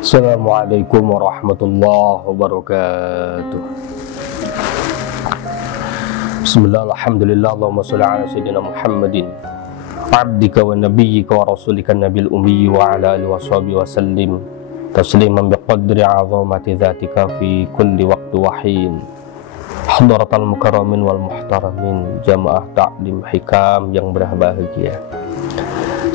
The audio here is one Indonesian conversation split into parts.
Assalamualaikum warahmatullahi wabarakatuh. Bismillah, alhamdulillah, Allahumma salli ala sayyidina Muhammadin abdika wa nabiyyika wa rasulika nabil ummi wa ala alihi wa sahbihi wa sallim tasliman biqadri azamati dhatika fi kulli waqti wa hin. Hadratal mukarramin wal muhtaramin, jamaah ta'lim hikam yang berbahagia.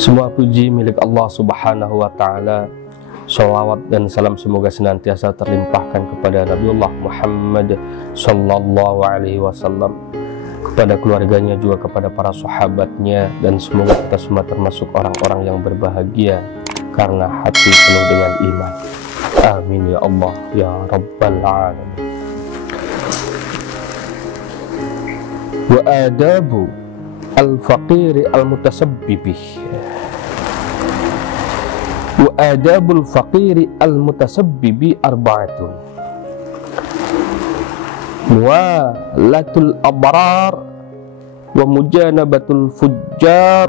Semua puji milik Allah Subhanahu wa ta'ala. Salawat dan salam semoga senantiasa terlimpahkan kepada Nabiullah Muhammad sallallahu alaihi wasallam, kepada keluarganya, juga kepada para sahabatnya, dan semoga kita semua termasuk orang-orang yang berbahagia karena hati penuh dengan iman. Amin ya Allah ya Rabbal Alamin. Wa adabu al-faqiri al-mutasabbibih. Wa adabul faqiri al-mutasabbibi arba'atun: muwalatul abrar, wa mujanabatul fujjar,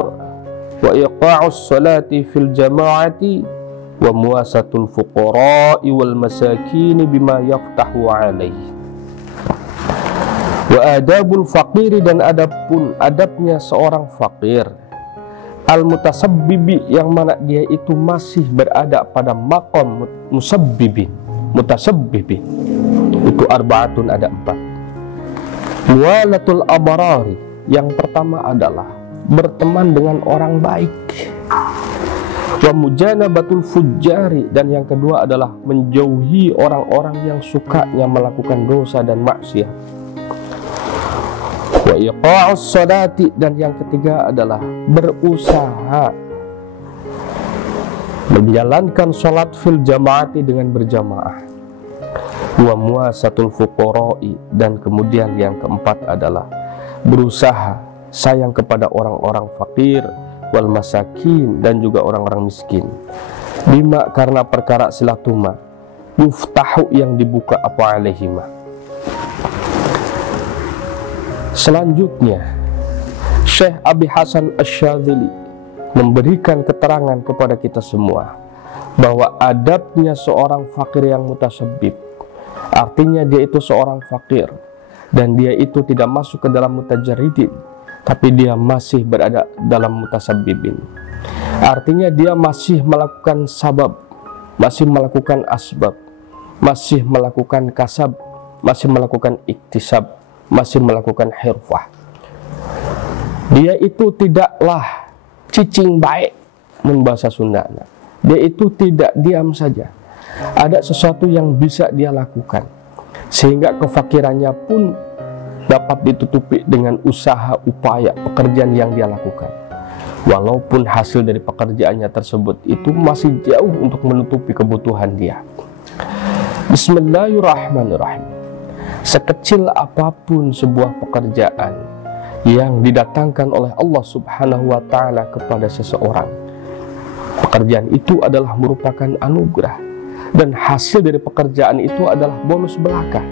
wa iqa'us salati fil jama'ati, wa muwasatul fuqara'i wal masakin bima yaftahu alaihi. Wa adabul faqiri, dan adabnya seorang fakir, al-mutasabbibi, yang mana dia itu masih berada pada maqam musabbibin, mutasabbibin. Itu arba'atun, ada 4. Muwalatul abarari, yang pertama adalah berteman dengan orang baik. Wa mujanabatul fujjari, dan yang kedua adalah menjauhi orang-orang yang sukanya melakukan dosa dan maksiat. Wa iqa'us salati, dan yang ketiga adalah berusaha menjalankan sholat fil jamaati dengan berjamaah. Wa muwasatul fuqara'i, dan kemudian yang keempat adalah berusaha sayang kepada orang-orang fakir, wal masakin, dan juga orang-orang miskin. Bima, karena perkara silatuma, yuftahu, yang dibuka apa alaihima. Selanjutnya, Syekh Abi Hasan Asy-Syadzili memberikan keterangan kepada kita semua bahwa adabnya seorang fakir yang mutasabbib, artinya dia itu seorang fakir dan dia itu tidak masuk ke dalam mutajarridin, tapi dia masih berada dalam mutasabbibin. Artinya dia masih melakukan sabab, masih melakukan asbab, masih melakukan kasab, masih melakukan iktisab, masih melakukan hirfah. Dia itu tidaklah cicing baik membahasa Sundana. Dia itu tidak diam saja. Ada sesuatu yang bisa dia lakukan, sehingga kefakirannya pun dapat ditutupi dengan usaha, upaya, pekerjaan yang dia lakukan. Walaupun hasil dari pekerjaannya tersebut itu masih jauh untuk menutupi kebutuhan dia. Bismillahirrahmanirrahim. Sekecil apapun sebuah pekerjaan yang didatangkan oleh Allah Subhanahu wa ta'ala kepada seseorang, pekerjaan itu adalah merupakan anugerah, dan hasil dari pekerjaan itu adalah bonus belaka.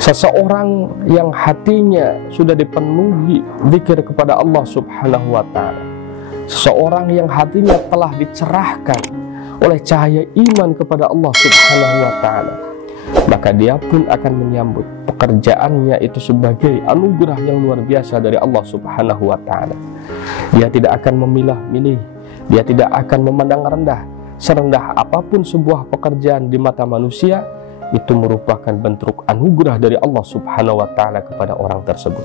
Seseorang yang hatinya sudah dipenuhi zikir kepada Allah Subhanahu wa ta'ala, seseorang yang hatinya telah dicerahkan oleh cahaya iman kepada Allah Subhanahu wa ta'ala, maka dia pun akan menyambut pekerjaannya itu sebagai anugerah yang luar biasa dari Allah Subhanahu wa ta'ala. Dia tidak akan memilah-milih, dia tidak akan memandang rendah. Serendah apapun sebuah pekerjaan di mata manusia, itu merupakan bentuk anugerah dari Allah Subhanahu wa ta'ala kepada orang tersebut.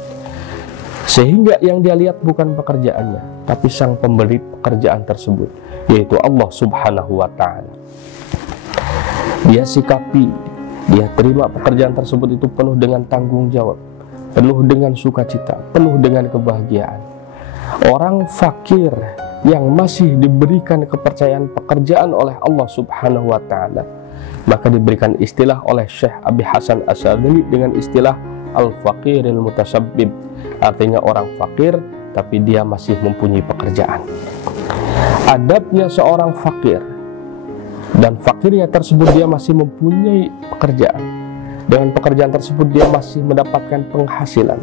Sehingga yang dia lihat bukan pekerjaannya, tapi sang pemberi pekerjaan tersebut, yaitu Allah Subhanahu wa ta'ala. Dia sikapi, dia terima pekerjaan tersebut itu penuh dengan tanggung jawab, penuh dengan sukacita, penuh dengan kebahagiaan. Orang fakir yang masih diberikan kepercayaan pekerjaan oleh Allah Subhanahu wa ta'ala, maka diberikan istilah oleh Syekh Abi Hasan Asy-Syadzili dengan istilah al-faqiril mutasabbib. Artinya orang fakir tapi dia masih mempunyai pekerjaan. Adabnya seorang fakir, dan fakirnya tersebut dia masih mempunyai pekerjaan, dengan pekerjaan tersebut dia masih mendapatkan penghasilan,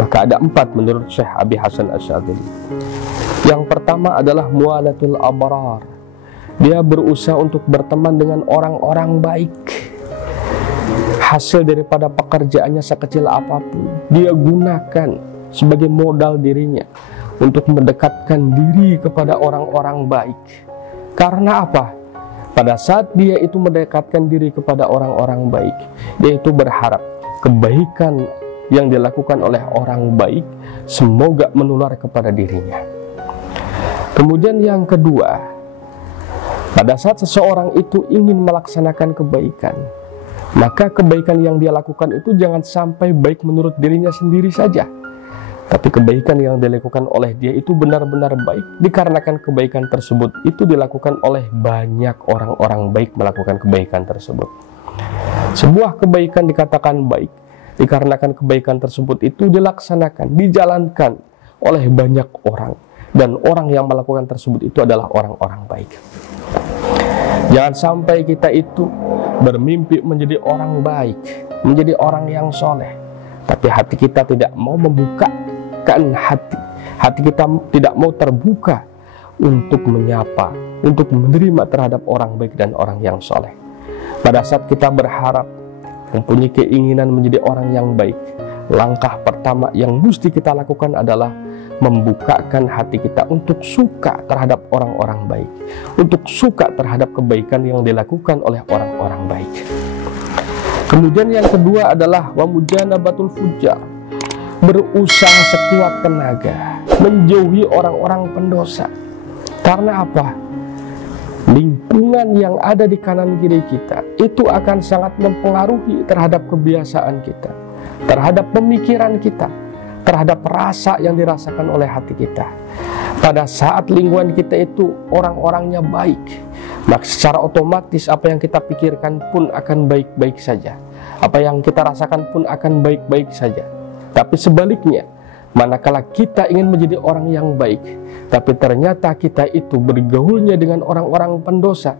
maka ada 4 menurut Syekh Abi Hasan Asy-Syadzili. Yang pertama adalah muwalatul abrar, Dia berusaha untuk berteman dengan orang-orang baik. Hasil daripada pekerjaannya sekecil apapun, dia gunakan sebagai modal dirinya untuk mendekatkan diri kepada orang-orang baik. Karena apa? Pada saat dia itu mendekatkan diri kepada orang-orang baik, dia itu berharap kebaikan yang dilakukan oleh orang baik semoga menular kepada dirinya. Kemudian yang kedua, pada saat seseorang itu ingin melaksanakan kebaikan, maka kebaikan yang dia lakukan itu jangan sampai baik menurut dirinya sendiri saja, tapi kebaikan yang dilakukan oleh dia itu benar-benar baik dikarenakan kebaikan tersebut itu dilakukan oleh banyak orang-orang baik melakukan kebaikan tersebut. Sebuah kebaikan dikatakan baik dikarenakan kebaikan tersebut itu dilaksanakan, dijalankan oleh banyak orang, dan orang yang melakukan tersebut itu adalah orang-orang baik. Jangan sampai kita itu bermimpi menjadi orang baik, menjadi orang yang soleh, tapi hati kita tidak mau membukakan hati kita tidak mau terbuka untuk menyapa, untuk menerima terhadap orang baik dan orang yang soleh. Pada saat kita berharap mempunyai keinginan menjadi orang yang baik, langkah pertama yang mesti kita lakukan adalah membukakan hati kita untuk suka terhadap orang-orang baik, untuk suka terhadap kebaikan yang dilakukan oleh orang-orang baik. Kemudian yang kedua adalah wamujanabatul fujar, berusaha sekuat tenaga menjauhi orang-orang pendosa. Karena apa? Lingkungan yang ada di kanan kiri kita itu akan sangat mempengaruhi terhadap kebiasaan kita, terhadap pemikiran kita, terhadap rasa yang dirasakan oleh hati kita. Pada saat lingkungan kita itu orang-orangnya baik, maka secara otomatis apa yang kita pikirkan pun akan baik-baik saja, apa yang kita rasakan pun akan baik-baik saja. Tapi sebaliknya, manakala kita ingin menjadi orang yang baik, tapi ternyata kita itu bergaulnya dengan orang-orang pendosa,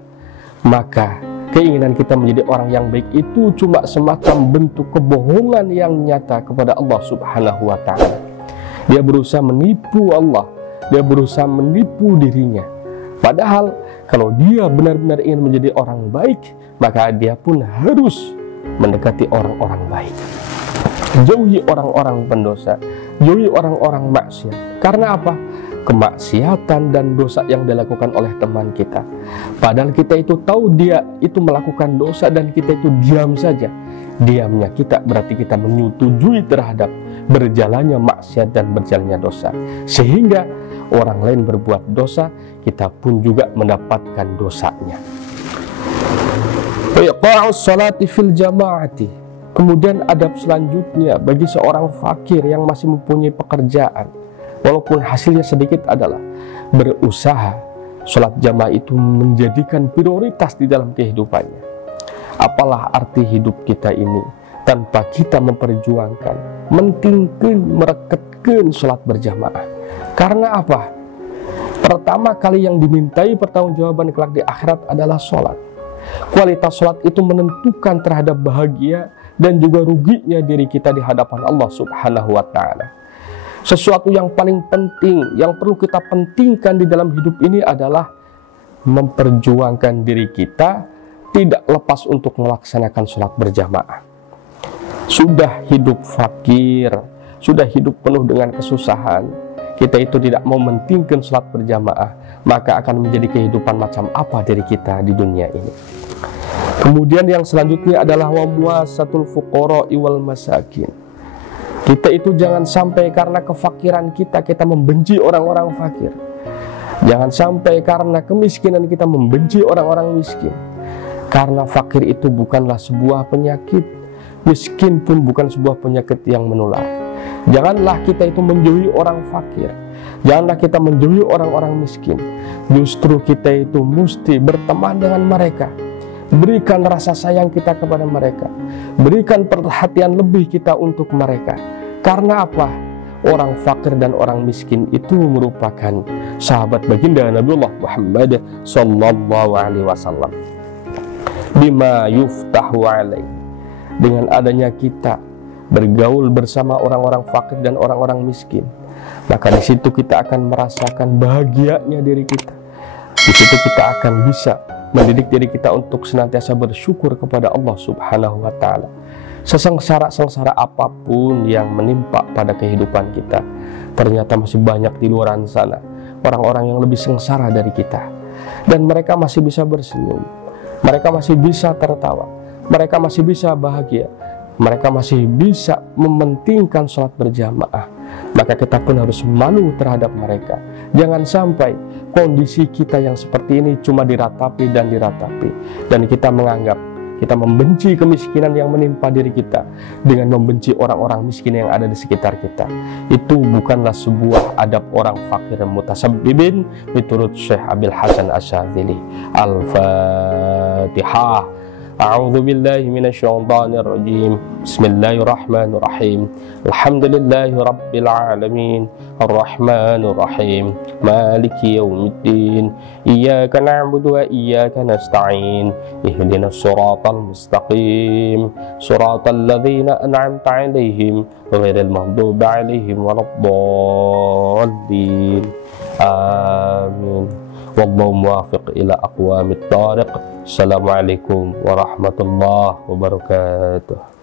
maka keinginan kita menjadi orang yang baik itu cuma semacam bentuk kebohongan yang nyata kepada Allah Subhanahu wa Ta'ala. Dia berusaha menipu Allah, dia berusaha menipu dirinya. Padahal kalau dia benar-benar ingin menjadi orang baik, maka dia pun harus mendekati orang-orang baik. Jauhi orang-orang pendosa, jauhi orang-orang maksiat. Karena apa? Kemaksiatan dan dosa yang dilakukan oleh teman kita, padahal kita itu tahu dia itu melakukan dosa dan kita itu diam saja. Diamnya kita berarti kita menyetujui terhadap berjalannya maksiat dan berjalannya dosa, sehingga orang lain berbuat dosa, kita pun juga mendapatkan dosanya. Iqa'us salati fil jama'ati. Kemudian adab selanjutnya bagi seorang fakir yang masih mempunyai pekerjaan, walaupun hasilnya sedikit, adalah berusaha sholat jamaah itu menjadikan prioritas di dalam kehidupannya. Apalah arti hidup kita ini tanpa kita memperjuangkan, mentingkan, merekatkan sholat berjamaah. Karena apa? Pertama kali yang dimintai pertanggungjawaban kelak di akhirat adalah sholat. Kualitas sholat itu menentukan terhadap bahagia dan juga ruginya diri kita di hadapan Allah Subhanahu wa Ta'ala. Sesuatu yang paling penting, yang perlu kita pentingkan di dalam hidup ini adalah memperjuangkan diri kita tidak lepas untuk melaksanakan sholat berjamaah. Sudah hidup fakir, sudah hidup penuh dengan kesusahan, kita itu tidak mau mementingkan sholat berjamaah, maka akan menjadi kehidupan macam apa diri kita di dunia ini. Kemudian yang selanjutnya adalah wamuasatul fuqara wal masakin. Kita itu jangan sampai karena kefakiran kita membenci orang-orang fakir. Jangan sampai karena kemiskinan kita membenci orang-orang miskin. Karena fakir itu bukanlah sebuah penyakit, miskin pun bukan sebuah penyakit yang menular. Janganlah kita itu menjauhi orang fakir, janganlah kita menjauhi orang-orang miskin. Justru kita itu mesti berteman dengan mereka, berikan rasa sayang kita kepada mereka, berikan perhatian lebih kita untuk mereka. Karena apa? Orang fakir dan orang miskin itu merupakan sahabat baginda Nabiullah Muhammad sallallahu alaihi wasallam. Bima yuftahu alaih, dengan adanya kita bergaul bersama orang-orang fakir dan orang-orang miskin, maka di situ kita akan merasakan bahagianya diri kita, Di situ kita akan bisa mendidik diri kita untuk senantiasa bersyukur kepada Allah Subhanahu wa Ta'ala. Sesengsara-sengsara apapun yang menimpa pada kehidupan kita, ternyata masih banyak di luar sana orang-orang yang lebih sengsara dari kita, dan mereka masih bisa bersenyum, mereka masih bisa tertawa, mereka masih bisa bahagia, mereka masih bisa mementingkan sholat berjamaah. Maka kita pun harus malu terhadap mereka. Jangan sampai kondisi kita yang seperti ini cuma diratapi dan diratapi, dan kita menganggap, kita membenci kemiskinan yang menimpa diri kita dengan membenci orang-orang miskin yang ada di sekitar kita. Itu bukanlah sebuah adab orang fakir mutasabbibin menurut Syekh Abil Hasan Asyadzili. Al-Fatihah. A'udzu billahi minasyaitonir rajim. Bismillahirrahmanirrahim. Alhamdulillahi rabbil alamin. Arrahmanir rahim. Maliki yaumiddin. Iyyaka na'budu wa iyyaka nasta'in. Ihdinas siratal mustaqim. Siratal ladzina an'amta 'alaihim ghairil maghdubi 'alaihim waladdallin. Amin. Wallahu muwaffiq ila aqwamit thariq. Assalamualaikum warahmatullahi wabarakatuh.